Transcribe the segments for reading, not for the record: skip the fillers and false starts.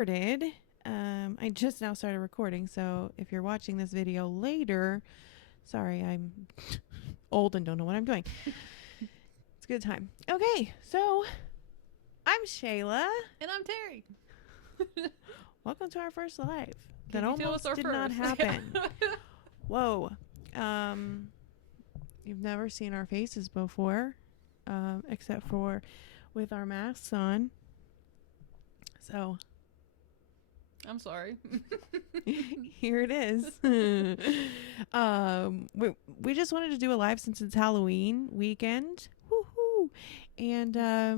started. I just now started recording, so if you're watching this video later, sorry, I'm old and don't know what I'm doing. It's a good time. Okay, so I'm Shayla. And I'm Terry. Welcome to our first live. Can That you tell almost us our did first? not happen. Whoa. You've never seen our faces before, except for with our masks on. So I'm sorry. here it is. We just wanted to do a live since it's Halloween weekend. Woohoo! And I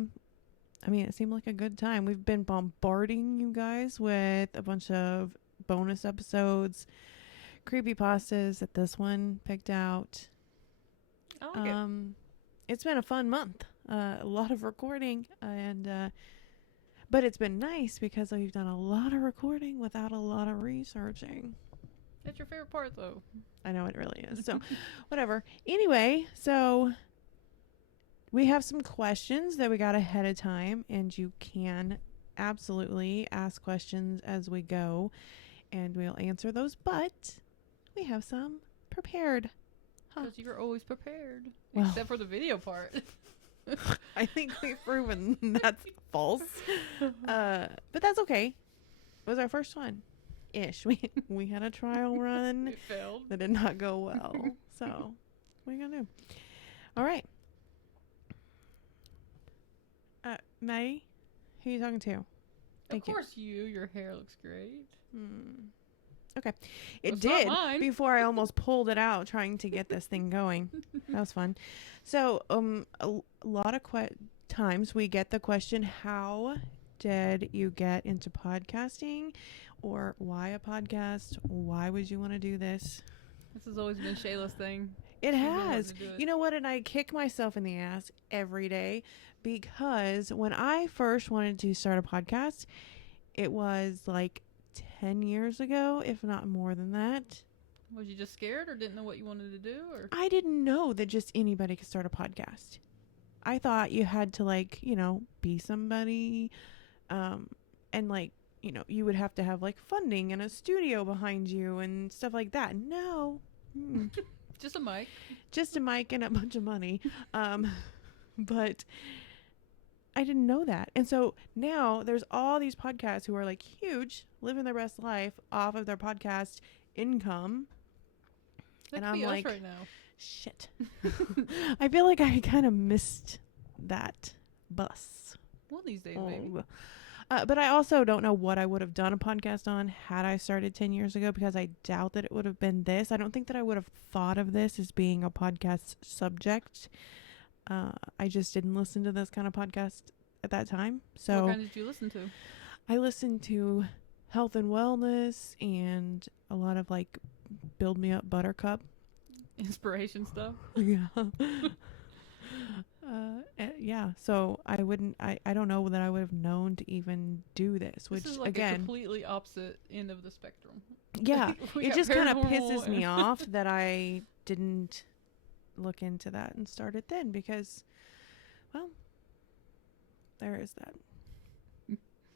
mean, it seemed like a good time. We've been bombarding you guys with a bunch of bonus episodes, creepypastas that this one picked out. I like it. It's been a fun month. A lot of recording and but it's been nice because we've done a lot of recording without a lot of researching. That's your favorite part, though. I know it really is. So, whatever. Anyway, so we have some questions that we got ahead of time, and you can absolutely ask questions as we go, and we'll answer those. But we have some prepared. Because you're always prepared. Well. Except for the video part. I think we've proven that's false. But that's okay. It was our first one. Ish. We had a trial run It failed. that did not go well. So, what are you going to do? All right. Maddie, who are you talking to? Thank Of course you. Your hair looks great. Okay. It It's not did mine. before I almost pulled it out trying to get this thing going. That was fun. So, a lot of times we get the question, how did you get into podcasting? Or why a podcast? Why would you want to do this? This has always been Shayla's thing. It She's been wanting has. to do it. You know what? And I kick myself in the ass every day because when I first wanted to start a podcast, it was like 10 years ago, if not more than that. Was you just scared or didn't know what you wanted to do? Or I didn't know that just anybody could start a podcast. I thought you had to, like, you know, be somebody, and like, you know, you would have to have like funding and a studio behind you and stuff like that. No. just a mic. Just a mic and a bunch of money. But I didn't know that. And so now there's all these podcasts who are like huge, living their best life off of their podcast income. That And could I'm be like, us right now. shit. I feel like I kind of missed that bus. One of these days, maybe. But I also don't know what I would have done a podcast on had I started 10 years ago, because I doubt that it would have been this. I don't think that I would have thought of this as being a podcast subject. I just didn't listen to this kind of podcast at that time. So What kind did you listen to? I listened to health and wellness and a lot of like Build Me Up Buttercup. Inspiration stuff? Yeah. Yeah. So I don't know that I would have known to even do this, which This is like a again, completely opposite end of the spectrum. yeah, We it got just kind of paranormal pisses me and- off that I didn't look into that and start it then, because, well, there is that.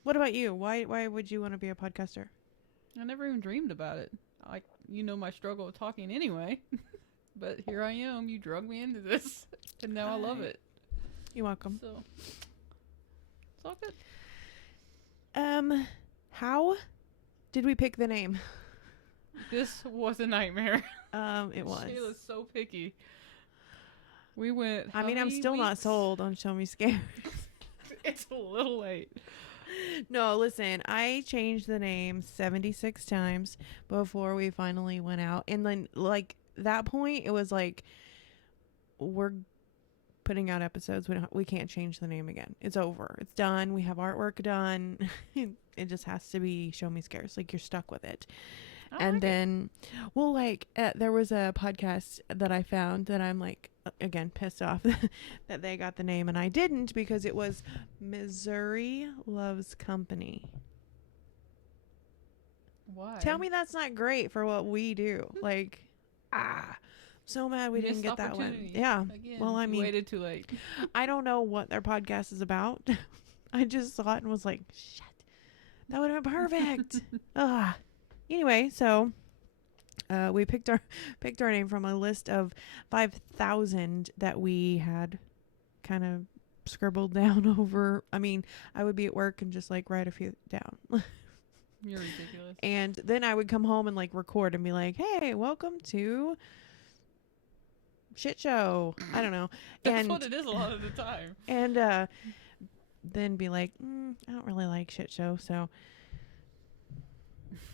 What about you? Why would you want to be a podcaster? I never even dreamed about it. Like, you know my struggle with talking anyway. But here I am. You drug me into this. And now I love it. You're welcome. So, it's all good. How did we pick the name? This was a nightmare. It was. Shayla's so picky. We went. I how mean, I'm many still not weeks? sold on Show Me Scared. It's a little late. No, listen, I changed the name 76 times before we finally went out. And then, like, that point, it was like, we're putting out episodes. We can't change the name again. It's over. It's done. We have artwork done. It just has to be Show Me Scares. Like, you're stuck with it. And then, well, like, there was a podcast that I found that I'm like, again, pissed off that they got the name and I didn't, because it was Missouri Loves Company. Why? Tell me that's not great for what we do. Like, so mad we didn't Missed get that one. opportunity. Yeah. Again, Well, I you mean, waited too late. I don't know what their podcast is about. I just saw it and was like, shit. That would have been perfect. Anyway, so we picked our name from a list of 5,000 that we had kind of scribbled down over. I mean, I would be at work and just like write a few down. You're ridiculous. And then I would come home and like record and be like, "Hey, welcome to shit show." I don't know. That's And what it is a lot of the time. and then be like, I don't really like shit show, so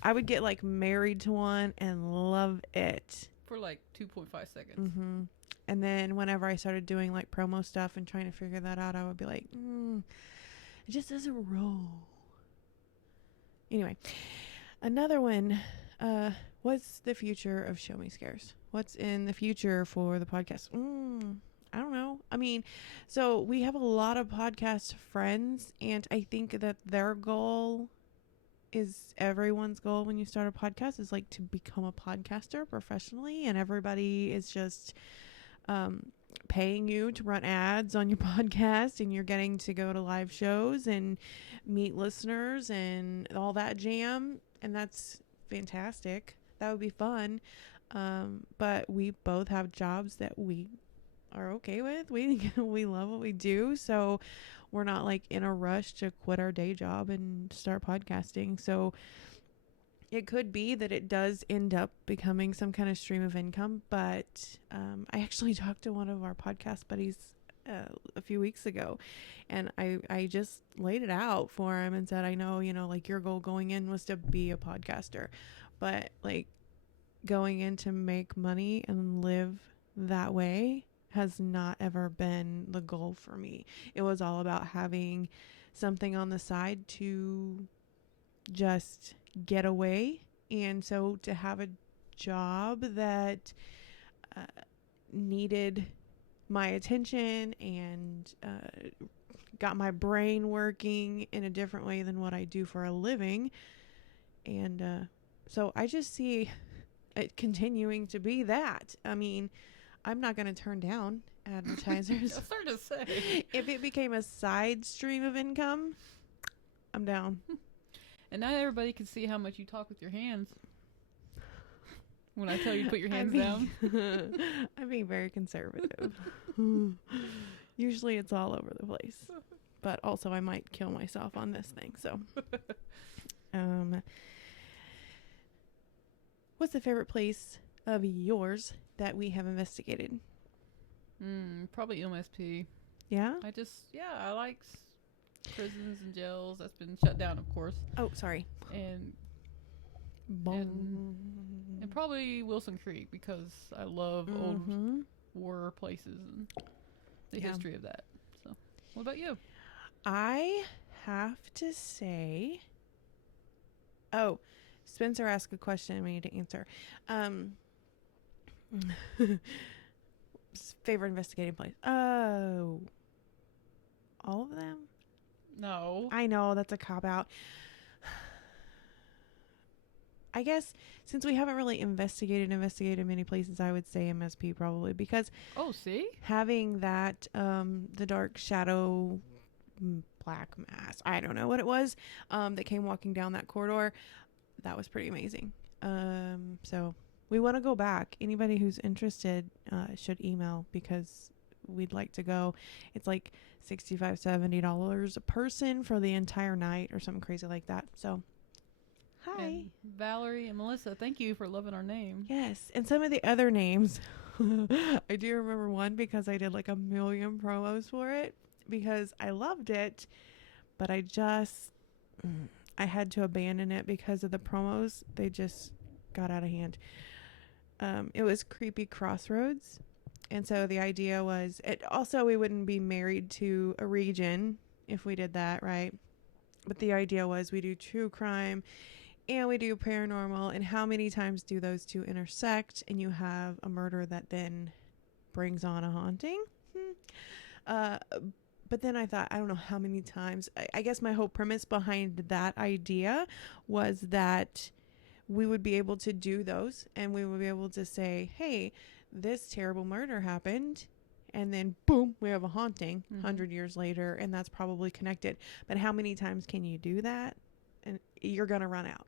I would get like married to one and love it. For like 2.5 seconds. Mm-hmm. And then whenever I started doing like promo stuff and trying to figure that out, I would be like, it just doesn't roll. Anyway, another one. What's the future of Show Me Scares? What's in the future for the podcast? I don't know. I mean, so we have a lot of podcast friends, and I think that their goal is everyone's goal when you start a podcast is like to become a podcaster professionally, and everybody is just paying you to run ads on your podcast, and you're getting to go to live shows and meet listeners and all that jam, and that's fantastic. That would be fun. But we both have jobs that we are okay with. We love what we do, so we're not like in a rush to quit our day job and start podcasting. So it could be that it does end up becoming some kind of stream of income, but I actually talked to one of our podcast buddies a few weeks ago, and I just laid it out for him and said, I know, like your goal going in was to be a podcaster, but like going in to make money and live that way has not ever been the goal for me. It was all about having something on the side to just get away. And so to have a job that needed my attention and got my brain working in a different way than what I do for a living. And so I just see it continuing to be that. I mean, I'm not going to turn down advertisers. I was starting to say. If it became a side stream of income, I'm down. And not everybody can see how much you talk with your hands. When I tell you to put your hands down. I'm being very conservative. Usually it's all over the place. But also I might kill myself on this thing. So, what's the favorite place of yours that we have investigated? Probably MSP. Yeah? I like prisons and jails. That's been shut down, of course. Oh, sorry. And probably Wilson Creek, because I love old war places and the history of that. So, what about you? I have to say, Spencer asked a question we need to answer. Favorite investigating place? Oh, all of them? No. I know that's a cop out. I guess since we haven't really investigated many places, I would say MSP probably, because having that the dark shadow black mass, I don't know what it was, that came walking down that corridor, that was pretty amazing. So we want to go back. Anybody who's interested should email, because we'd like to go. It's like $65-$70 a person for the entire night or something crazy like that. So hi. And Valerie and Melissa, thank you for loving our name. Yes. And some of the other names, I do remember one because I did like a million promos for it because I loved it, but I had to abandon it because of the promos. They just got out of hand. It was Creepy Crossroads. And so the idea was, we wouldn't be married to a region if we did that, right? But the idea was we do true crime and we do paranormal, and how many times do those two intersect and you have a murder that then brings on a haunting? But then I thought, I don't know how many times. I guess my whole premise behind that idea was that we would be able to do those and we would be able to say, hey, this terrible murder happened, and then boom, we have a haunting 100 years later, and that's probably connected. But how many times can you do that? And you're gonna run out.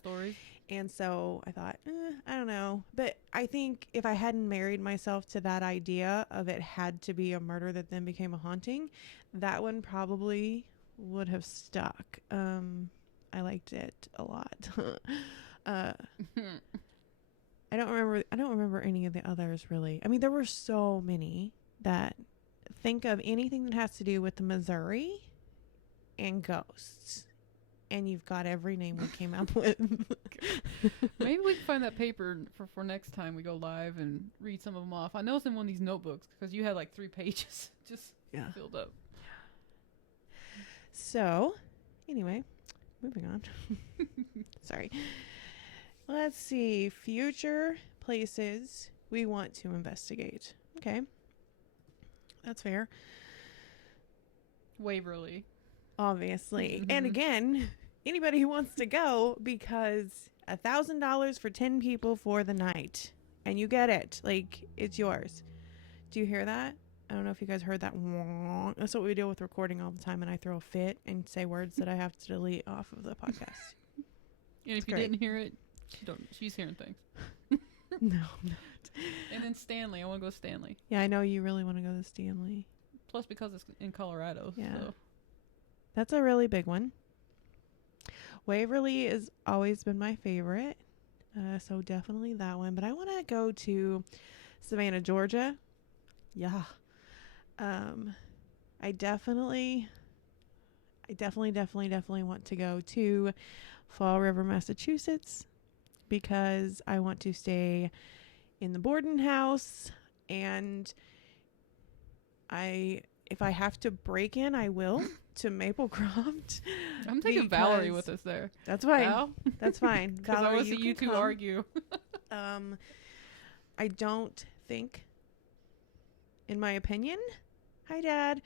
Stories. And so I thought, I don't know. But I think if I hadn't married myself to that idea of it had to be a murder that then became a haunting, that one probably would have stuck. I liked it a lot. I don't remember any of the others really. I mean, there were so many that think of anything that has to do with the Missouri and ghosts. And you've got every name we came up with. Maybe we can find that paper for next time we go live and read some of them off. I know it's in one of these notebooks because you had like 3 pages just filled up. So, anyway, moving on. Sorry. Let's see. Future places we want to investigate. Okay. That's fair. Waverly. Obviously. Mm-hmm. And again, anybody who wants to go, because $1,000 for 10 people for the night and you get it. Like, it's yours. Do you hear that? I don't know if you guys heard that. That's what we do with recording all the time, and I throw a fit and say words that I have to delete off of the podcast. And if you didn't hear it, she's hearing things. No, I'm not. And then Stanley. I want to go to Stanley. Yeah, I know you really want to go to Stanley. Plus because it's in Colorado. Yeah. So. That's a really big one. Waverly has always been my favorite. So definitely that one. But I want to go to Savannah, Georgia. Yeah. I definitely want to go to Fall River, Massachusetts, because I want to stay in the Borden house, and if I have to break in, I will to Maplecroft. I'm taking Valerie with us there. That's fine. That's fine. Because I want to see you two argue. I don't think, in my opinion, hi Dad,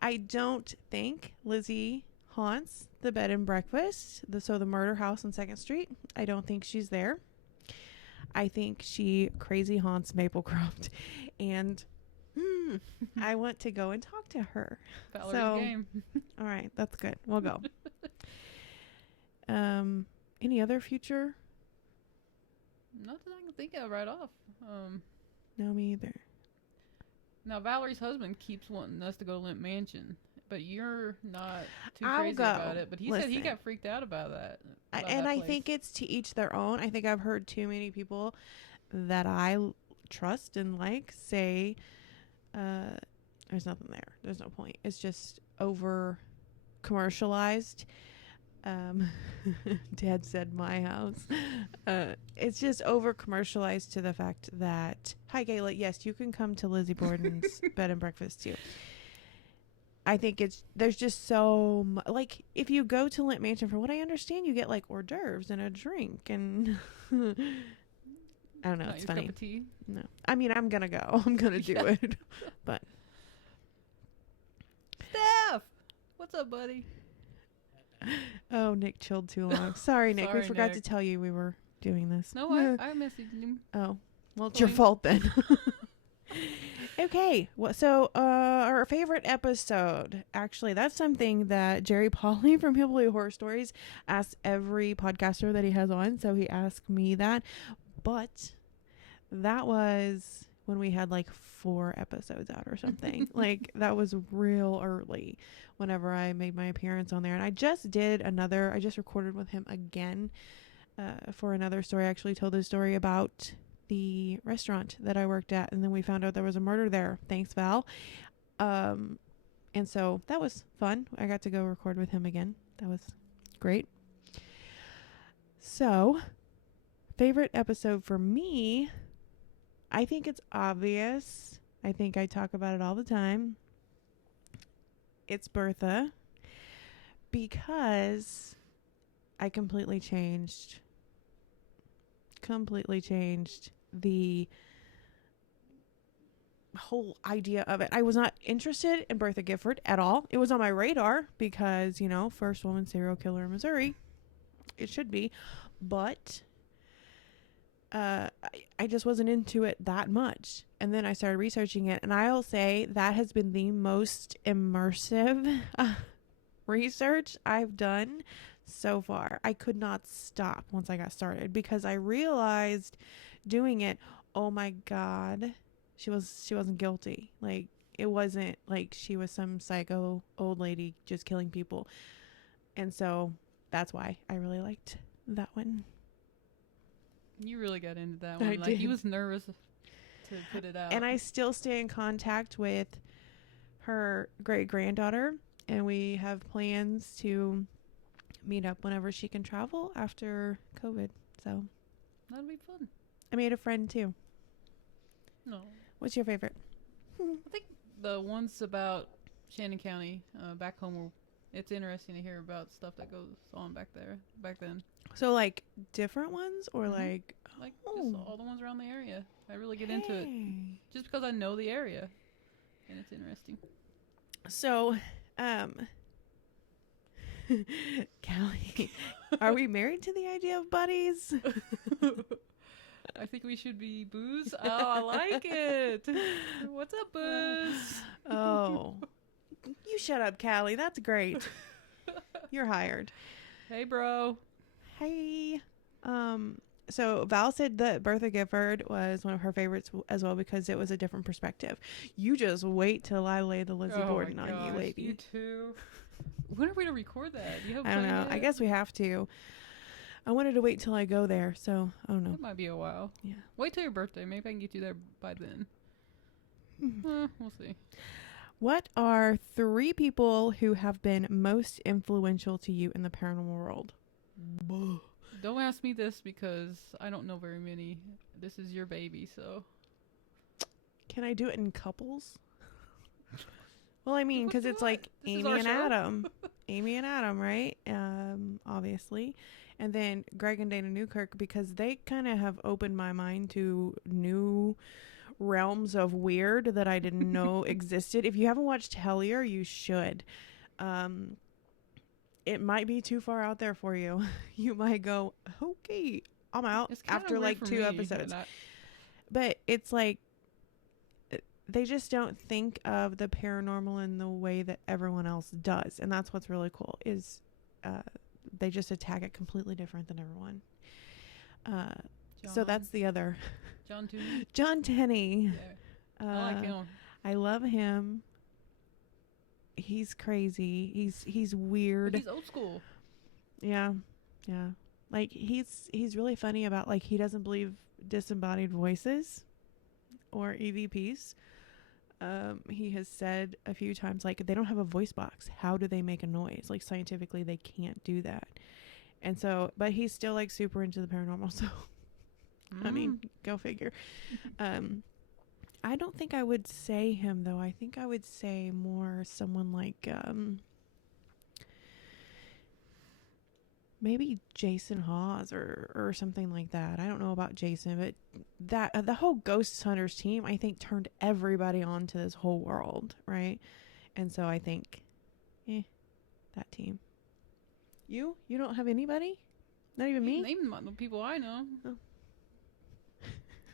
I don't think Lizzie haunts the bed and breakfast, the murder house on 2nd Street. I don't think she's there. I think she crazy haunts Maplecroft, and I want to go and talk to her. Valerie's game. All right, that's good. We'll go. Any other future? Not that I can think of right off. No, me either. Now Valerie's husband keeps wanting us to go to Limp Mansion, but you're not too I'll crazy go. about it. But he said he Listen. got freaked out about that. I think it's to each their own. I think I've heard too many people that I trust and like say, there's nothing there. There's no point. It's just over commercialized. Dad said my house. It's just over commercialized to the fact that, hi Gayla, yes, you can come to Lizzie Borden's bed and breakfast too. I think there's just so like, if you go to Limp Mansion, for what I understand, you get like hors d'oeuvres and a drink, and I don't know. It's funny. Cup of tea? No, I mean, I'm gonna go. I'm gonna do it. But Steph, what's up, buddy? Oh, Nick chilled too long. Sorry, Nick. Sorry, we forgot Nick. to tell you we were doing this. No, I messaged him. Oh, well, it's your fault then. Okay. So our favorite episode. Actually, that's something that Jerry Polly from Hillbilly Horror Stories asks every podcaster that he has on. So he asked me that. But that was when we had like 4 episodes out or something. Like, that was real early whenever I made my appearance on there. And I just recorded with him again for another story. I actually told the story about the restaurant that I worked at, and then we found out there was a murder there. Thanks, Val. And so that was fun. I got to go record with him again. That was great. So, favorite episode for me, I think it's obvious. I think I talk about it all the time. It's Bertha, because I completely changed the whole idea of it. I was not interested in Bertha Gifford at all. It was on my radar because, first woman serial killer in Missouri. It should be. But I just wasn't into it that much. And then I started researching it. And I'll say that has been the most immersive research I've done so far. I could not stop once I got started because I realized doing it, oh my God, she wasn't guilty. Like, it wasn't like she was some psycho old lady just killing people. And so that's why I really liked that one. You really got into that one. I Like, did. you was nervous to put it out. And I still stay in contact with her great granddaughter, and we have plans to meet up whenever she can travel after COVID. So That'll be fun. I made a friend too. No. What's your favorite? I think the ones about Shannon County, back home, it's interesting to hear about stuff that goes on back then. So like different ones or Mhm. like Just all the ones around the area. I really get into it just because I know the area, and it's interesting. So, Callie, are we married to the idea of buddies? I think we should be Booze. Oh, I like it. What's up, Booze? Oh, you shut up, Callie. That's great. You're hired. Hey, bro. Hey. So Val said that Bertha Gifford was one of her favorites as well because it was a different perspective. You just wait till I lay the Lizzie Borden on you, lady. You too. When are we to record that? You have I don't know. I guess we have to. I wanted to wait till I go there, so I don't know. It might be a while. Yeah. Wait till your birthday. Maybe I can get you there by then. We'll see. What are 3 people who have been most influential to you in the paranormal world? Don't ask me this because I don't know very many. This is your baby, so. Can I do it in couples? Well, I mean, because it's like This is Amy our and show? Adam. Amy and Adam, right? Obviously. And then Greg and Dana Newkirk, because they kind of have opened my mind to new realms of weird that I didn't know existed. If you haven't watched Hellier, you should. It might be too far out there for you. You might go, okay, I'm out It's kinda after weird like for 2 me, episodes. and But it's like they just don't think of the paranormal in the way that everyone else does, and that's what's really cool is they just attack it completely different than everyone. So that's the other John Tooney. John Tenney. Yeah, I like him. I love him. He's crazy. He's weird. But he's old school. Yeah. Like he's really funny about like he doesn't believe disembodied voices or EVPs. He has said a few times like they don't have a voice box. How do they make a noise? Like scientifically they can't do that. And so, but he's still like super into the paranormal. So, I mean, go figure. I don't think I would say him though. I think I would say more someone like maybe Jason Hawes or something like that. I don't know about Jason, but that the whole Ghost Hunters team I think turned everybody on to this whole world, right? And so I think that team. You don't have anybody? Not even me? Name the people I know. Oh.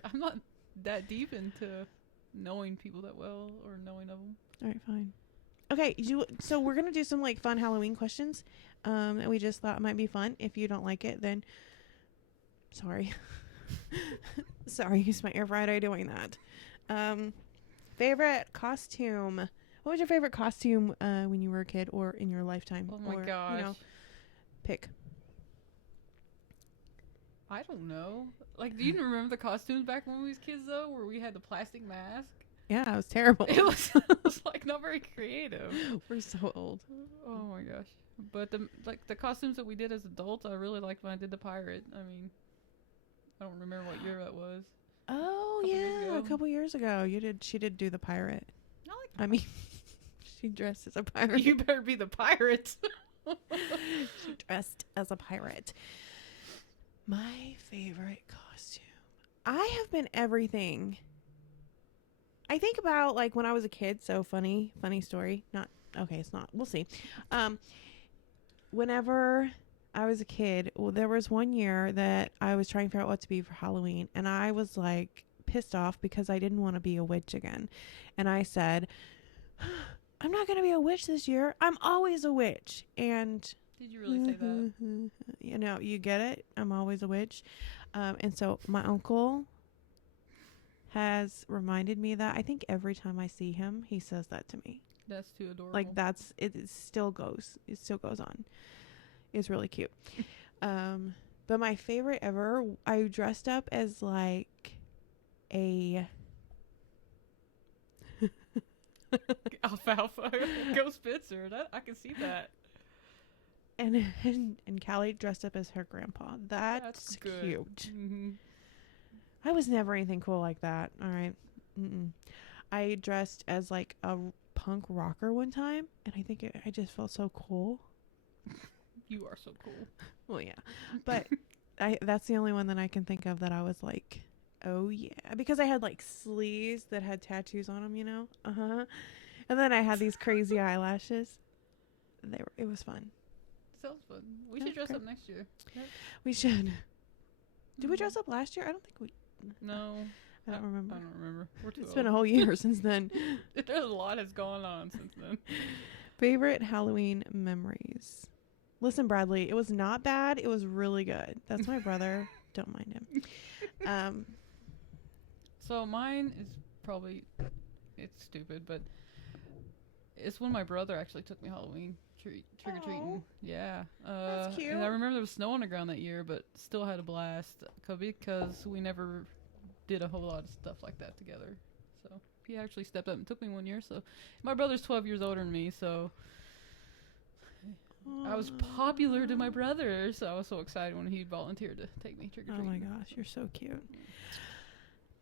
I'm not that deep into knowing people that well or knowing of them. All right, fine. Okay, so we're going to do some like fun Halloween questions that we just thought might be fun. If you don't like it, then sorry. Sorry, you spent your Friday doing that. Favorite costume. What was your favorite costume when you were a kid or in your lifetime? Oh my or, gosh. You know, pick. I don't know. Like, do you remember the costumes back when we was kids though, where we had the plastic mask? Yeah, it was terrible. It was like not very creative. We're so old. Oh my gosh. But the costumes that we did as adults, I really liked when I did the pirate. I mean, I don't remember what year that was. Oh yeah, a couple years ago. She did do the pirate. I mean, she dressed as a pirate. You better be the pirate. She dressed as a pirate. My favorite costume. I have been everything. I think about like when I was a kid. So funny story. Not okay. It's not. We'll see. Whenever I was a kid, well, there was one year that I was trying to figure out what to be for Halloween, and I was like pissed off because I didn't want to be a witch again, and I said, "I'm not gonna be a witch this year. I'm always a witch." And Did you really say that? You know, you get it. I'm always a witch. And so my uncle has reminded me that I think every time I see him, he says that to me. That's too adorable. Like it still goes. It still goes on. It's really cute. But my favorite ever, I dressed up as like a alfalfa. Go Spitzer. That I can see that. And Callie dressed up as her grandpa. That's good. Cute. Mm-hmm. I was never anything cool like that. All right. I dressed as like a punk rocker one time, and I think I just felt so cool. You are so cool. Well, yeah, but that's the only one that I can think of that I was like, oh yeah, because I had like sleeves that had tattoos on them, you know. And then I had these crazy eyelashes. It was fun. Sounds fun. We should dress up next year. We should. Did we dress up last year? I don't think we. No. I don't remember. I don't remember. It's been a whole year since then. There's a lot has gone on since then. Favorite Halloween memories. Listen, Bradley, it was not bad. It was really good. That's my brother. Don't mind him. So mine is probably, it's stupid, but it's when my brother actually took me Halloween trick-or-treating. Yeah. That's cute. And I remember there was snow on the ground that year, but still had a blast because we never did a whole lot of stuff like that together. So he actually stepped up and took me one year. So my brother's 12 years older than me, so I was popular to my brother. So I was so excited when he volunteered to take me trick-or-treating. Oh my gosh, you're so cute.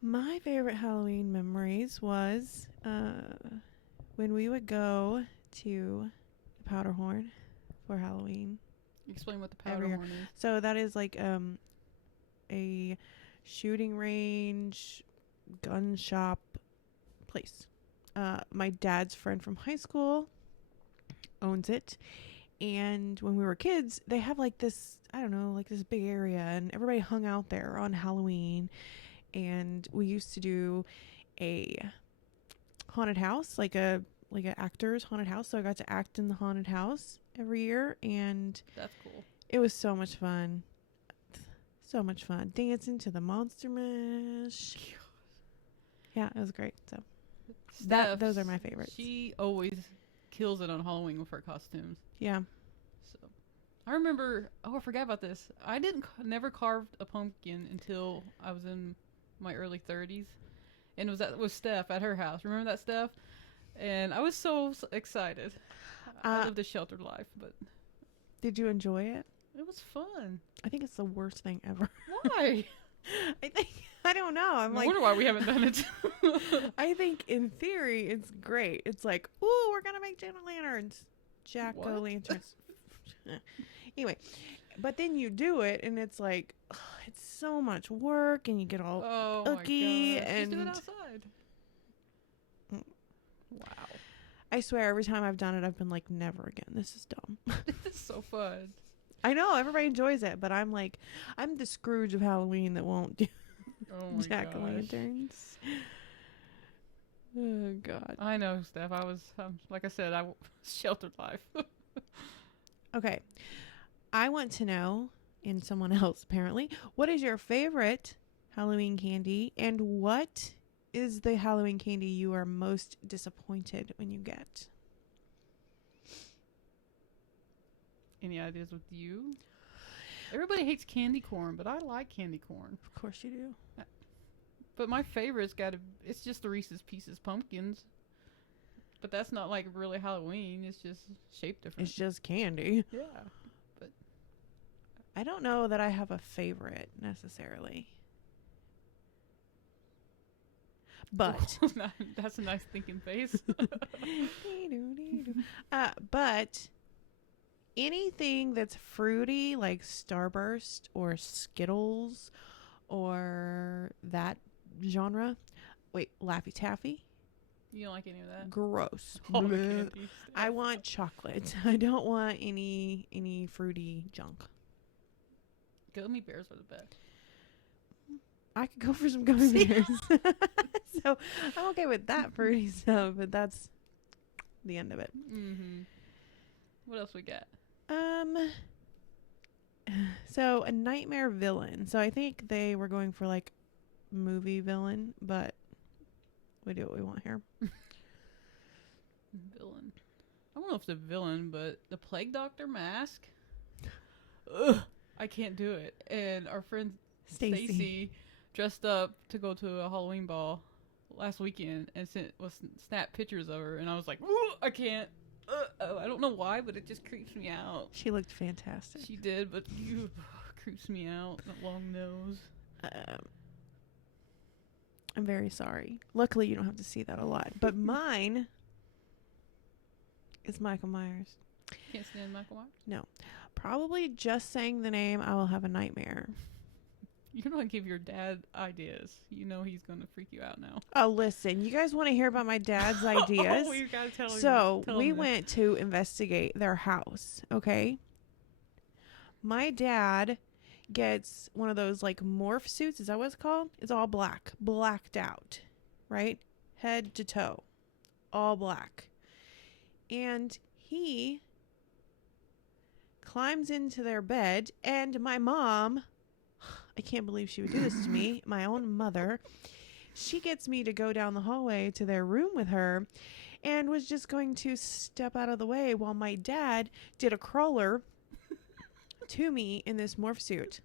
My favorite Halloween memories was when we would go to the Powderhorn for Halloween. Explain what the Powderhorn is. So that is like a shooting range, gun shop place. My dad's friend from high school owns it. And when we were kids, they have like this, I don't know, like this big area, and everybody hung out there on Halloween. And we used to do a haunted house, like an actor's haunted house. So I got to act in the haunted house every year, and that's cool. It was so much fun. So much fun. Dancing to the Monster Mash. Yeah, it was great. So those are my favorites. She always kills it on Halloween with her costumes. Yeah. So I remember, I forgot about this. I never carved a pumpkin until I was in my early 30s, and it was with Steph at her house. Remember that, Steph? And I was so excited. I lived a sheltered life, but did you enjoy it? It was fun. I think it's the worst thing ever. Why? I don't know. I wonder why we haven't done it. I think in theory it's great. It's like, ooh, we're gonna make jack-o'-lanterns. Anyway, but then you do it, and it's like, it's so much work, and you get all icky, and just do it outside. Wow. I swear, every time I've done it, I've been like, never again. This is dumb. It's so fun. I know everybody enjoys it, but I'm like, I'm the Scrooge of Halloween that won't do jack-o'-lanterns. Oh God. I know, Steph. I was like I said, I sheltered life. Okay, I want to know, and someone else apparently, what is your favorite Halloween candy, and what is the Halloween candy you are most disappointed when you get? Any ideas with you? Everybody hates candy corn, but I like candy corn. Of course you do. But my favorite's it's just the Reese's Pieces pumpkins. But that's not like really Halloween. It's just shaped different. It's just candy. Yeah. But I don't know that I have a favorite necessarily. But that's a nice thinking face. But anything that's fruity, like Starburst or Skittles or that genre. Wait, Laffy Taffy? You don't like any of that? Gross. I want chocolate. I don't want any fruity junk. Gummy bears are the best. I could go for some gummy bears. So I'm okay with that fruity stuff, but that's the end of it. Mm-hmm. What else we got? Um. So a nightmare villain. So I think they were going for like movie villain, but we do what we want here. Villain. I don't know if it's a villain, but the Plague Doctor mask. Ugh, I can't do it. And our friend Stacy dressed up to go to a Halloween ball last weekend and snapped pictures of her, and I was like, I can't. I don't know why, but it just creeps me out. She looked fantastic. She did, but you creeps me out. That long nose. I'm very sorry. Luckily, you don't have to see that a lot. But mine is Michael Myers. Can't stand Michael Myers? Probably just saying the name, I will have a nightmare. You don't give your dad ideas. You know he's going to freak you out now. Oh, listen. You guys want to hear about my dad's ideas? Oh, you got to tell me. So, we went to investigate their house, okay? My dad gets one of those, like, morph suits. Is that what it's called? It's all black. Blacked out, right? Head to toe. All black. And he climbs into their bed, and my mom... I can't believe she would do this to me. My own mother. She gets me to go down the hallway to their room with her and was just going to step out of the way while my dad did a crawler to me in this morph suit.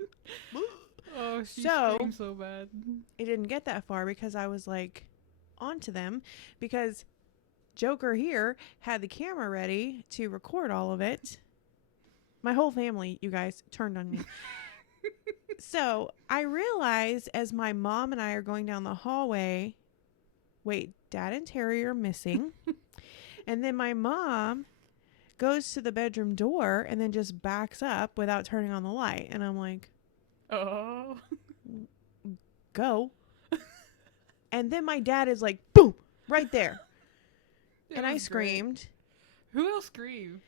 Oh, she screamed so bad. It didn't get that far because I was like onto them because Joker here had the camera ready to record all of it. My whole family, you guys, turned on me. So I realize as my mom and I are going down the hallway, wait, Dad and Terry are missing. And then my mom goes to the bedroom door and then just backs up without turning on the light. And I'm like, oh, go. And then my dad is like, boom, right there. And I screamed. Great. Who else screamed?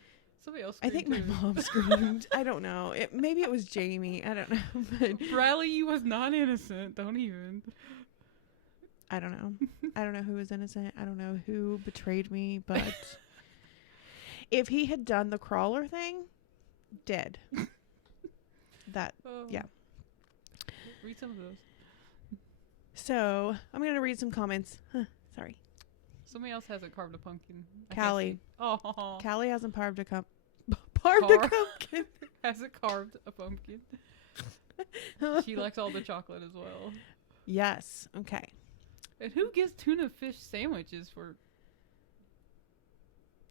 Somebody else screamed. I think my mom screamed. I don't know. Maybe it was Jamie. I don't know. But Bradley, you was not innocent. Don't even. I don't know. I don't know who was innocent. I don't know who betrayed me. But if he had done the crawler thing, dead. Yeah. Read some of those. So I'm going to read some comments. Sorry. Somebody else hasn't carved a pumpkin. Callie. Oh. Callie hasn't carved a pumpkin. Hasn't carved a pumpkin. She likes all the chocolate as well. Yes. Okay. And who gets tuna fish sandwiches for?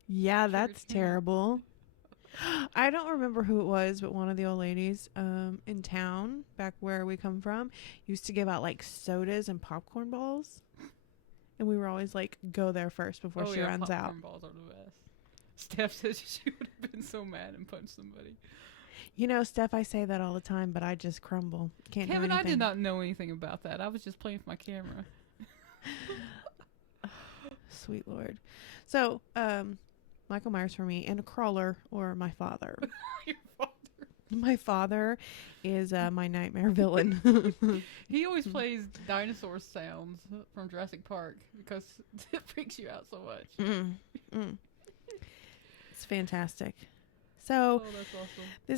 Yeah, that's terrible. I don't remember who it was, but one of the old ladies in town, back where we come from, used to give out like sodas and popcorn balls. And we were always like, go there first before she runs out. Popcorn balls are the best. Steph says she would have been so mad and punched somebody. You know, Steph, I say that all the time, but I just crumble. Can't Kevin, do anything. I did not know anything about that. I was just playing with my camera. Sweet Lord. So, Michael Myers for me, and a crawler, or my father. Your father. My father is my nightmare villain. He always plays dinosaur sounds from Jurassic Park because it freaks you out so much. It's fantastic. So, that's awesome. The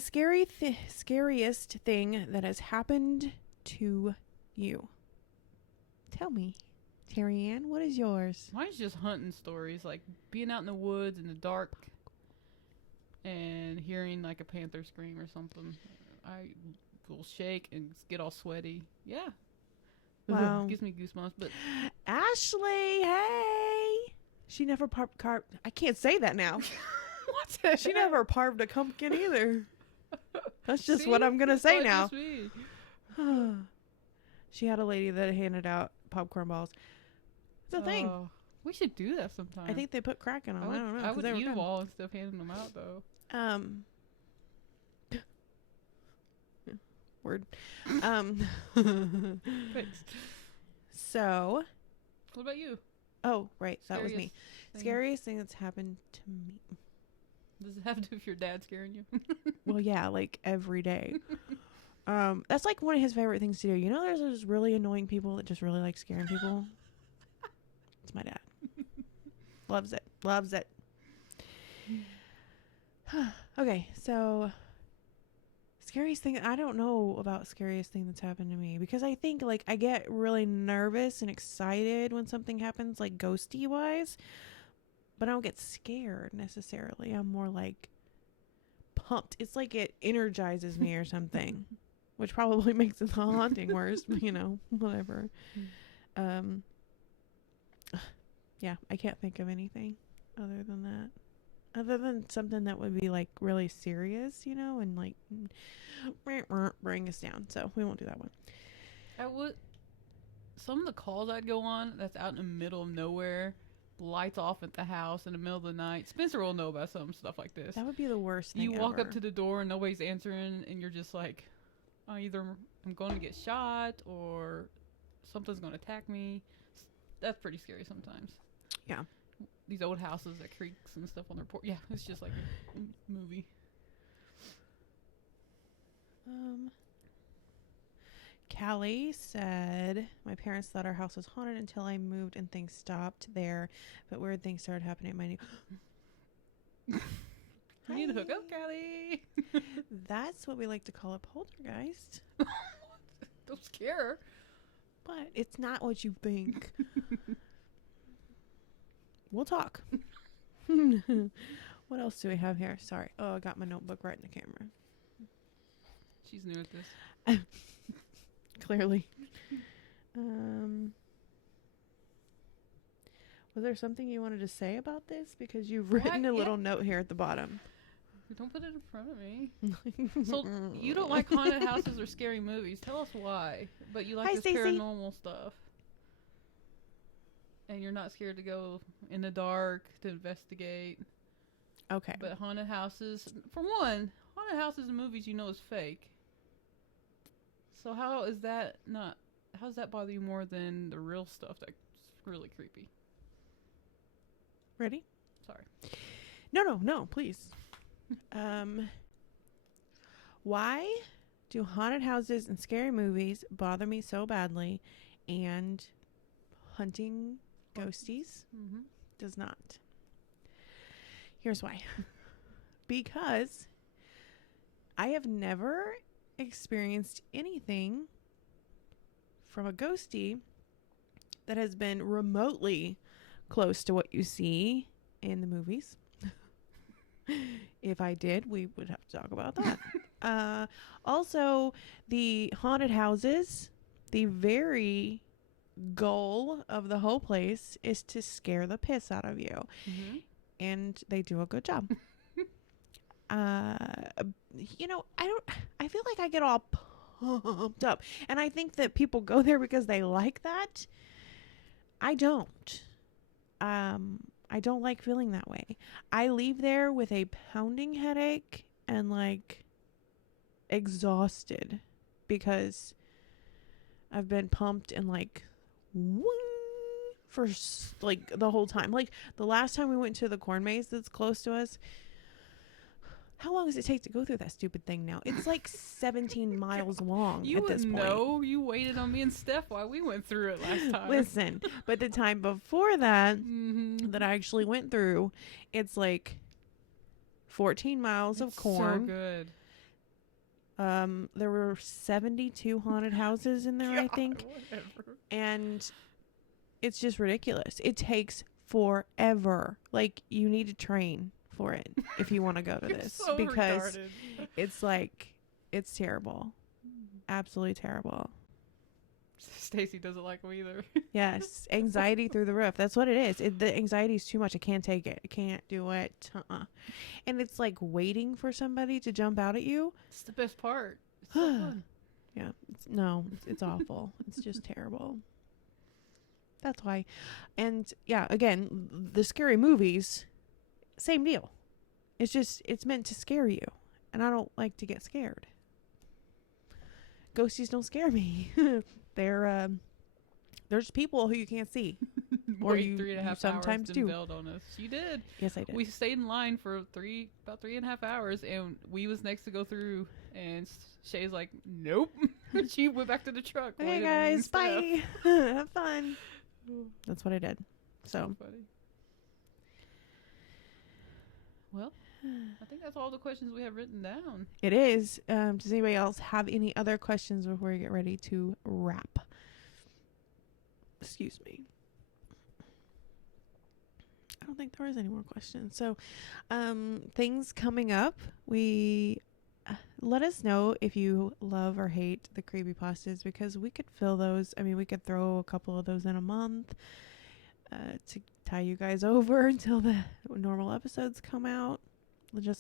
scariest thing that has happened to you. Tell me, Terry Ann, what is yours? Mine's just hunting stories, like being out in the woods in the dark and hearing like a panther scream or something. I will shake and get all sweaty. Yeah. Wow. Gives me goosebumps. But Ashley, hey. She never carved. I can't say that now. What? She never carved a pumpkin either. That's just what I'm gonna say now. She had a lady that handed out popcorn balls. It's a thing. We should do that sometime. I think they put crack in them. I don't know. I would eat them all instead of handing them out, though. Word. Thanks. So. What about you? Oh, right. That was me. Thing. Scariest thing that's happened to me. Does it have to do with your dad scaring you? Well, yeah, like every day. That's like one of his favorite things to do. You know, there's those really annoying people that just really like scaring people. It's my dad. Loves it. Okay, so scariest thing, I don't know about scariest thing that's happened to me, because I think like I get really nervous and excited when something happens like ghosty wise, but I don't get scared necessarily. I'm more like pumped. It's like it energizes me or something, which probably makes the haunting worse, but whatever. Um yeah, I can't think of anything other than that. Other than something that would be like really serious, and like bring us down. So we won't do that one. I would. Some of the calls I'd go on that's out in the middle of nowhere, lights off at the house in the middle of the night. Spencer will know about some stuff like this. That would be the worst thing You walk ever. up to the door and nobody's answering, and you're just like, either I'm going to get shot or something's going to attack me. That's pretty scary sometimes. Yeah. These old houses that creaks and stuff on their porch. Yeah, it's just like a movie. Callie said, my parents thought our house was haunted until I moved and things stopped there, but weird things started happening at my new... You need to hook up, Callie. That's what we like to call a poltergeist. Don't scare her. But it's not what you think. We'll talk. What else do we have here? Sorry. Oh, I got my notebook right in the camera. She's new at this. Clearly. Was there something you wanted to say about this? Because you've written a little note here at the bottom. Don't put it in front of me. So you don't like haunted houses or scary movies. Tell us why. But you like Hi, this Stacey. paranormal stuff. And you're not scared to go in the dark to investigate. Okay. But haunted houses, for one, haunted houses and movies is fake. So how does that bother you more than the real stuff that's really creepy? Ready? Sorry. No, please. Why do haunted houses and scary movies bother me so badly, and hunting ghosties does not? Here's why. Because I have never experienced anything from a ghostie that has been remotely close to what you see in the movies. If I did, we would have to talk about that. Also, the haunted houses, the very goal of the whole place is to scare the piss out of you. Mm-hmm. And they do a good job. I feel like I get all pumped up. And I think that people go there because they like that. I don't. I don't like feeling that way. I leave there with a pounding headache and like exhausted because I've been pumped and like for like the whole time. Like the last time we went to the corn maze that's close to us, how long does it take to go through that stupid thing now? It's like 17 miles long You at this wouldn't point. know. You waited on me and Steph while we went through it last time. Listen, but the time before that, that I actually went through, it's like 14 miles of corn. So good. There were 72 haunted houses in there, I think. Whatever. And it's just ridiculous. It takes forever. Like, you need to train for it if you want to go to this. So because retarded. it's like, it's terrible. Absolutely terrible. Stacy doesn't like them either. Yes. Anxiety through the roof. That's what it is. The anxiety is too much. I can't take it. I can't do it. And it's like waiting for somebody to jump out at you. It's the best part. It's so fun. Yeah. It's awful. It's just terrible. That's why. And yeah, again, the scary movies, same deal. It's meant to scare you. And I don't like to get scared. Ghosties don't scare me. There's people who you can't see. Or Wait you 3.5 hours sometimes to do. bailed on us. You did. Yes, I did. We stayed in line for about 3.5 hours, and we was next to go through, and Shay's like, nope. She went back to the truck. Okay, waited on me and guys, Steph. bye. Have fun. That's what I did. So, funny. Well, I think that's all the questions we have written down. It is. Does anybody else have any other questions before we get ready to wrap? Excuse me. I don't think there was any more questions. So, things coming up. We let us know if you love or hate the creepypastas, because we could fill those. I mean, we could throw a couple of those in a month to tie you guys over until the normal episodes come out.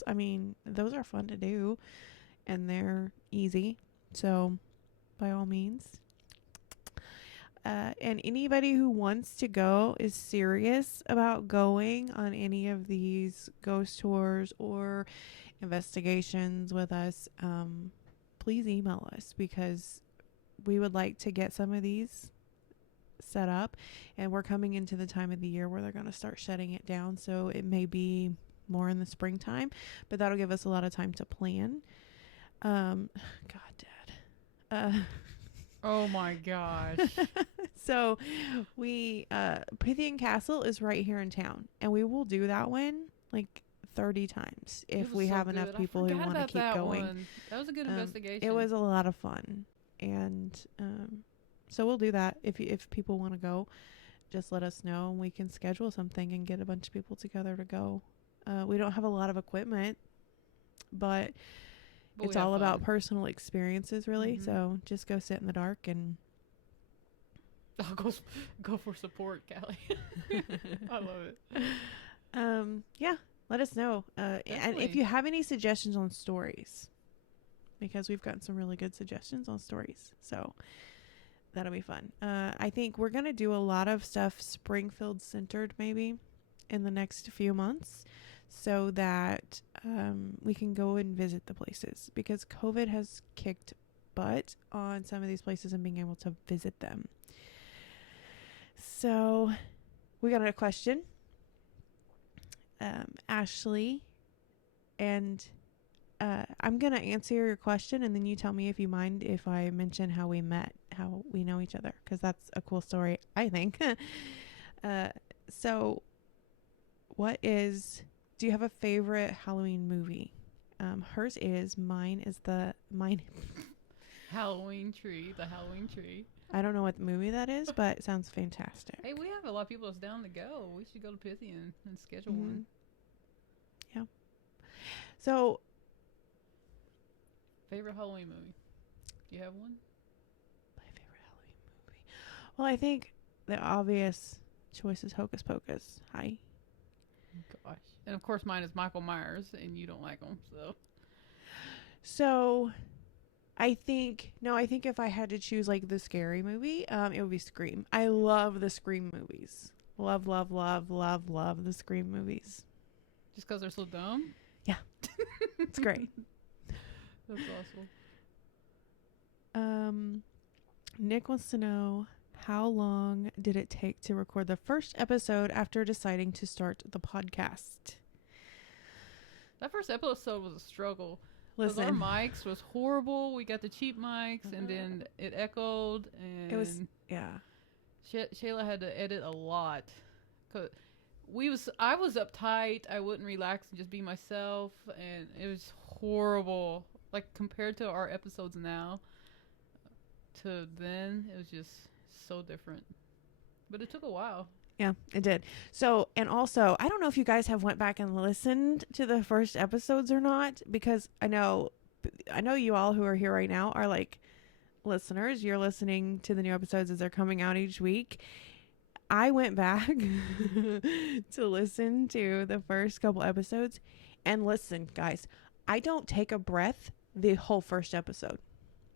I mean, those are fun to do and they're easy. So, by all means. And anybody who wants to go, is serious about going on any of these ghost tours or investigations with us, please email us, because we would like to get some of these set up, and we're coming into the time of the year where they're going to start shutting it down, so it may be more in the springtime, but that'll give us a lot of time to plan. God, Dad. Oh my gosh. So we Pythian Castle is right here in town, and we will do that one like 30 times if we have enough people who want to keep going. That was a good investigation. It was a lot of fun, and so we'll do that. If people want to go, just let us know and we can schedule something and get a bunch of people together to go. We don't have a lot of equipment, but it's all about personal experiences, really. Mm-hmm. So just go sit in the dark and I'll go for support, Callie. I love it. Yeah, let us know. And if you have any suggestions on stories, because we've gotten some really good suggestions on stories, so that'll be fun. I think we're gonna do a lot of stuff Springfield centered, maybe in the next few months, so that we can go and visit the places, because COVID has kicked butt on some of these places and being able to visit them. So we got a question. Ashley, and I'm going to answer your question, and then you tell me if you mind if I mention how we met, how we know each other, because that's a cool story, I think. So do you have a favorite Halloween movie? Hers is, mine is the Halloween Tree, the Halloween Tree. I don't know what movie that is, but it sounds fantastic. Hey, we have a lot of people that's down to go. We should go to Pythian and schedule one. Yeah. So, favorite Halloween movie? Do you have one? My favorite Halloween movie. Well, I think the obvious choice is Hocus Pocus. Hi. Gosh. And of course mine is Michael Myers, and you don't like him, So I think if I had to choose like the scary movie, it would be Scream. I love the Scream movies. Love the Scream movies. Just because they're so dumb? Yeah. It's great. That's awesome. Nick wants to know, how long did it take to record the first episode after deciding to start the podcast? That first episode was a struggle. Listen, our mics was horrible. We got the cheap mics, and then it echoed, and it was, yeah. Shayla had to edit a lot. I was uptight. I wouldn't relax and just be myself, and it was horrible. Like, compared to our episodes now, to then, it was just so different. But it took a while. Yeah, it did. So, and also, I don't know if you guys have went back and listened to the first episodes or not, because I know you all who are here right now are like listeners. You're listening to the new episodes as they're coming out each week. I went back to listen to the first couple episodes, and listen, guys, I don't take a breath the whole first episode.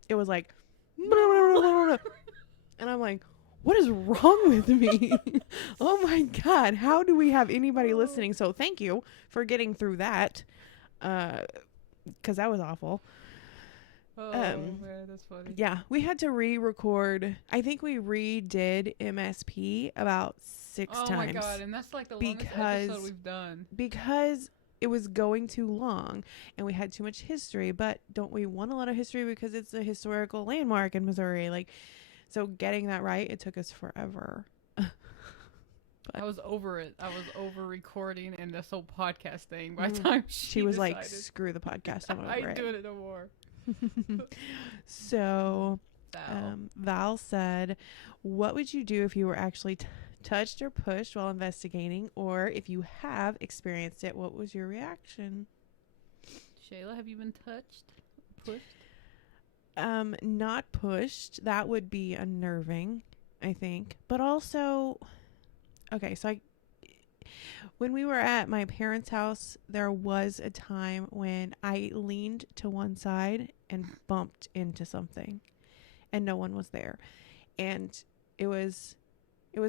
It was like, and I'm like, what is wrong with me? Oh my God. How do we have anybody listening? So thank you for getting through that. 'Cause that was awful. Oh, man, that's funny. Yeah. We had to re-record. I think we redid MSP about 6 times. Oh my God. And that's like the longest episode we've done. Because it was going too long and we had too much history, but don't we want a lot of history because it's a historical landmark in Missouri? Like, so getting that right, it took us forever. I was over it. I was over recording and this whole podcast thing by the Mhm. time She was like, decided. screw the podcast. I'm I over ain't it. doing it no more. So, Val. Val said, what would you do if you were actually touched or pushed while investigating? Or if you have experienced it, what was your reaction? Shayla, have you been touched? Pushed? Not pushed. That would be unnerving, I think. But also, okay, so when we were at my parents' house, there was a time when I leaned to one side and bumped into something and no one was there. And it was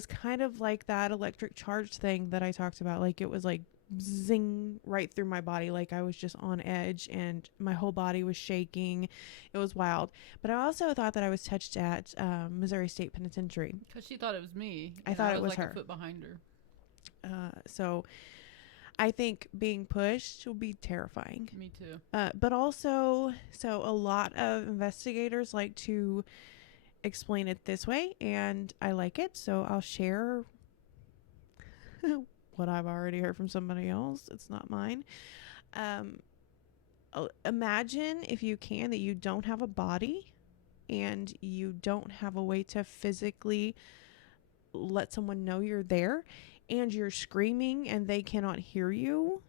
kind of like that electric charge thing that I talked about. Like it was like zing right through my body. Like I was just on edge and my whole body was shaking. It was wild. But I also thought that I was touched at Missouri State Penitentiary. Because she thought it was me. I and thought it was like her. a foot behind her. So I think being pushed will be terrifying. Me too. But also, so a lot of investigators like to explain it this way, and I like it, so I'll share what I've already heard from somebody else. It's not mine. Imagine, if you can, that you don't have a body and you don't have a way to physically let someone know you're there, and you're screaming and they cannot hear you,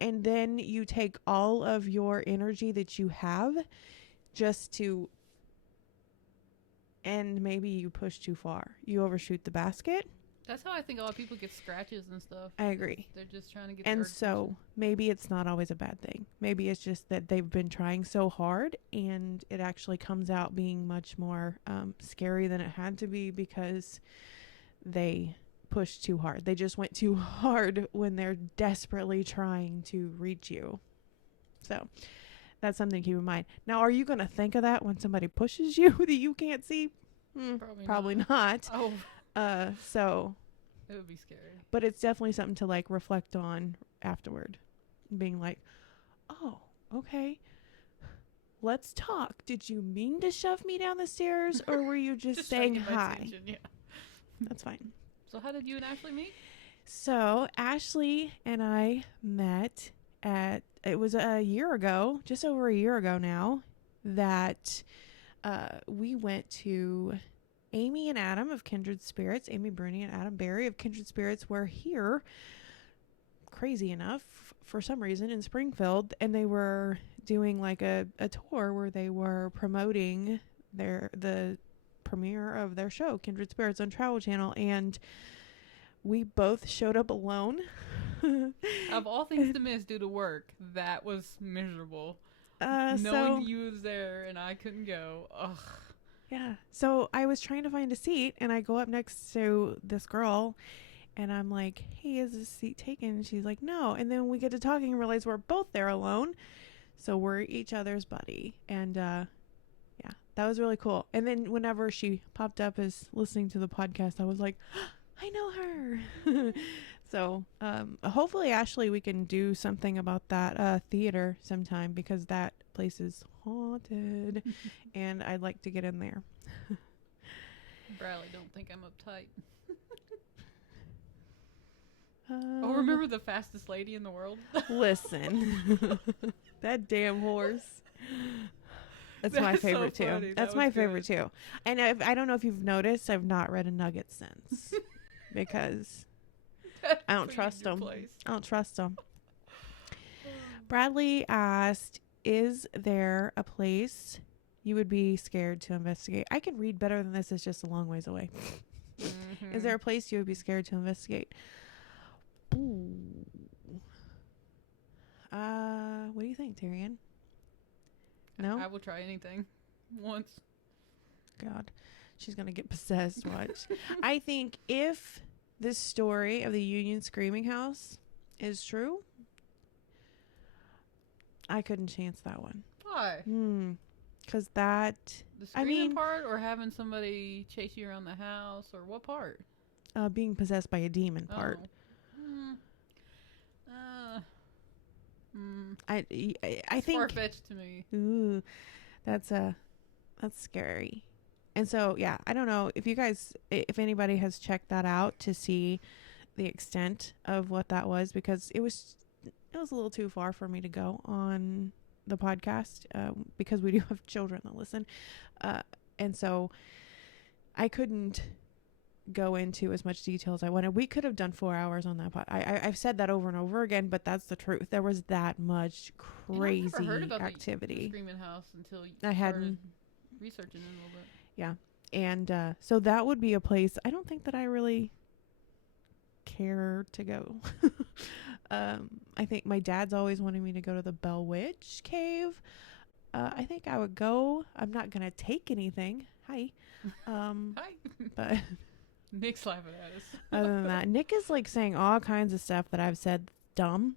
and then you take all of your energy that you have just to, and maybe you push too far, you overshoot the basket. That's how I think a lot of people get scratches and stuff. I agree. They're just trying to get And their so attention. maybe it's not always a bad thing. Maybe it's just that they've been trying so hard and it actually comes out being much more scary than it had to be because they pushed too hard. They just went too hard when they're desperately trying to reach you. So that's something to keep in mind. Now, are you going to think of that when somebody pushes you that you can't see? Probably not. Oh, So, it would be scary. but it's definitely something to like reflect on afterward. Being like, oh, okay. Let's talk. Did you mean to shove me down the stairs or were you just trying saying to get my hi? attention, yeah. That's fine. So how did you and Ashley meet? So Ashley and I met it was a year ago, just over a year ago now, that we went to Amy and Adam of Kindred Spirits. Amy Bruni and Adam Barry of Kindred Spirits were here, crazy enough, for some reason in Springfield, and they were doing like a tour where they were promoting the premiere of their show, Kindred Spirits, on Travel Channel, and we both showed up alone. Of all things to miss due to work, that was miserable. So Knowing you was there and I couldn't go. Ugh. yeah, so I was trying to find a seat, and I go up next to this girl, and I'm like, "Hey, is this seat taken?" And she's like, "No." And then we get to talking and realize we're both there alone, so we're each other's buddy, and yeah, that was really cool. And then whenever she popped up as listening to the podcast, I was like, I know her. So hopefully, Ashley, we can do something about that theater sometime, because that place is haunted and I'd like to get in there. Bradley, don't think I'm uptight. Um, Oh, remember the fastest lady in the world? Listen, that damn horse. That's my That's so favorite too. funny. That That's my was favorite too. And I don't know if you've noticed, I've not read a Nugget since because I don't Put you in trust your them. place. I don't trust them. Bradley asked, "Is there a place you would be scared to investigate?" I can read better than this. It's just a long ways away. Mhm. Is there a place you would be scared to investigate? Ooh. What do you think, Tyrion? No? I will try anything once. God, she's gonna get possessed. Watch. I think if this story of the Union Screaming House is true, I couldn't chance that one. Why? Because that The I screaming mean- part, or having somebody chase you around the house, or what part? being possessed by a demon part. Oh. I think. Far-fetched to me. Ooh, that's scary. And so, yeah, I don't know if you guys, if anybody has checked that out to see the extent of what that was, because it was a little too far for me to go on the podcast, because we do have children that listen. And so I couldn't go into as much detail as I wanted. We could have done 4 hours on that I've said that over and over again, but that's the truth. There was that much crazy And I've never heard about activity. the Screaming House until you I hadn't. started researching it a little bit. Yeah. And so that would be a place I don't think that I really care to go. I think my dad's always wanted me to go to the Bell Witch Cave. I think I would go. I'm not going to take anything. Hi. Hi. But Nick's laughing at us. other than that, Nick is like saying all kinds of stuff that I've said dumb.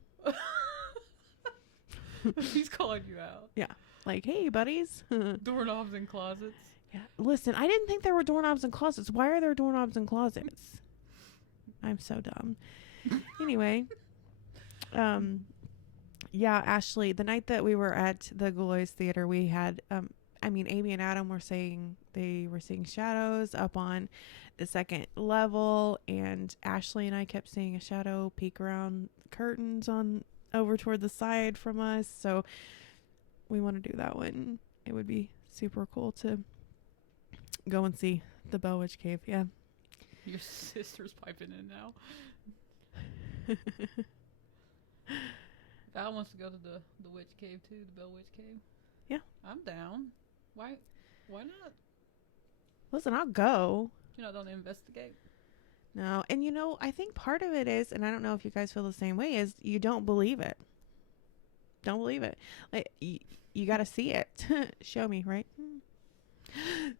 He's calling you out. Yeah. Like, hey, buddies. Doorknobs in closets. Yeah. Listen, I didn't think there were doorknobs in closets. Why are there doorknobs in closets? I'm so dumb. Anyway, yeah, Ashley, the night that we were at the Galois Theater, we had, Amy and Adam were saying they were seeing shadows up on the second level, and Ashley and I kept seeing a shadow peek around curtains on over toward the side from us. So we want to do that one. It would be super cool to go and see the Bell Witch Cave. Yeah. Your sister's piping in now. Val wants to go to the Witch Cave too, the Bell Witch Cave. Yeah. I'm down. Why not? Listen, I'll go. You know, don't investigate. No. And you know, I think part of it is, and I don't know if you guys feel the same way, is you don't believe it. Don't believe it. Like, you got to see it. Show me, right?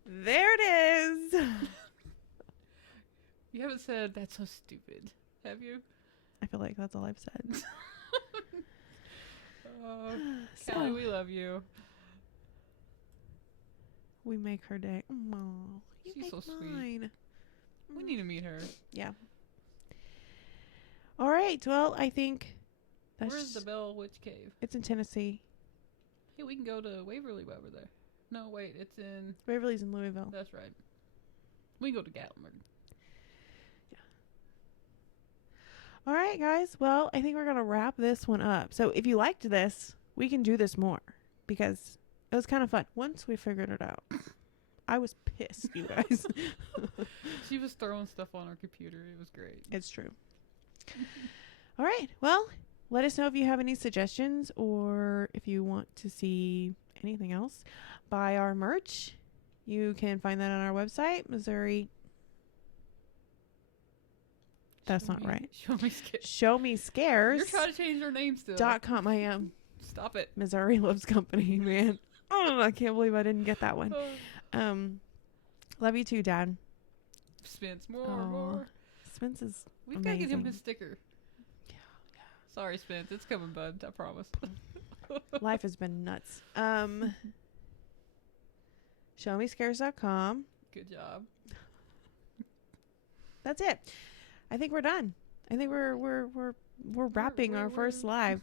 There it is. You haven't said that's so stupid, have you? I feel like that's all I've said. Kelly, we love you. We make her day. Oh, you She's make so sweet. mine. We need to meet her. Yeah. All right. Well, I think that's Where's the Bell Witch Cave? It's in Tennessee. Hey, we can go to Waverly while we're there. No, wait, it's in... Waverly's in Louisville. That's right. We can go to Gatlinburg. All right, guys. Well, I think we're going to wrap this one up. So if you liked this, we can do this more because it was kind of fun once we figured it out. I was pissed, you guys. She was throwing stuff on our computer. It was great. It's true. All right. Well, let us know if you have any suggestions or if you want to see anything else. Buy our merch. You can find that on our website, Missouri. That's not right. Show me scares. Show me scares. You're trying to change our name still. .com. I am. Stop it. Missouri Loves Company, man. Oh, I can't believe I didn't get that one. Love you too, Dad. Spence, more. Spence is We've got to get him amazing. his sticker. Yeah. Sorry, Spence. It's coming, bud. I promise. Life has been nuts. ShowMeScares.com. Good job. That's it. I think we're done. I think we're wrapping our first live.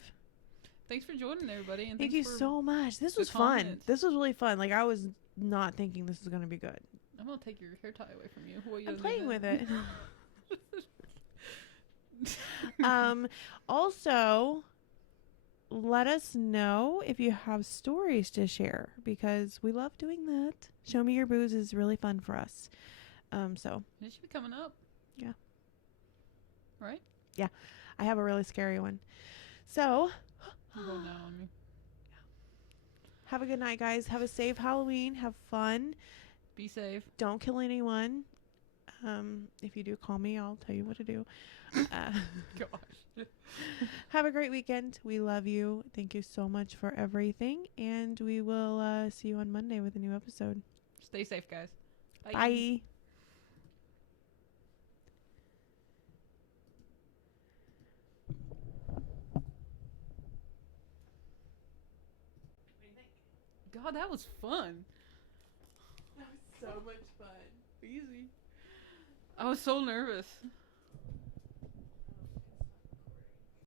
Thanks for joining, everybody, and Thank thanks you for so much. This the was fun. comments. This was really fun. Like, I was not thinking this was going to be good. I'm gonna take your hair tie away from you. Well, you I'm don't playing do with that. it. Also, let us know if you have stories to share because we love doing that. Show Me Your Booze is really fun for us. So It should be coming up. Yeah. Right? I have a really scary one. So You're going down on me. have a good night, guys. Have a safe Halloween. Have fun. Be safe. Don't kill anyone. If you do, call me. I'll tell you what to do. Gosh. Have a great weekend. We love you. Thank you so much for everything. And we will see you on Monday with a new episode. Stay safe, guys. Bye. God, that was fun. That was so much fun. Easy. I was so nervous.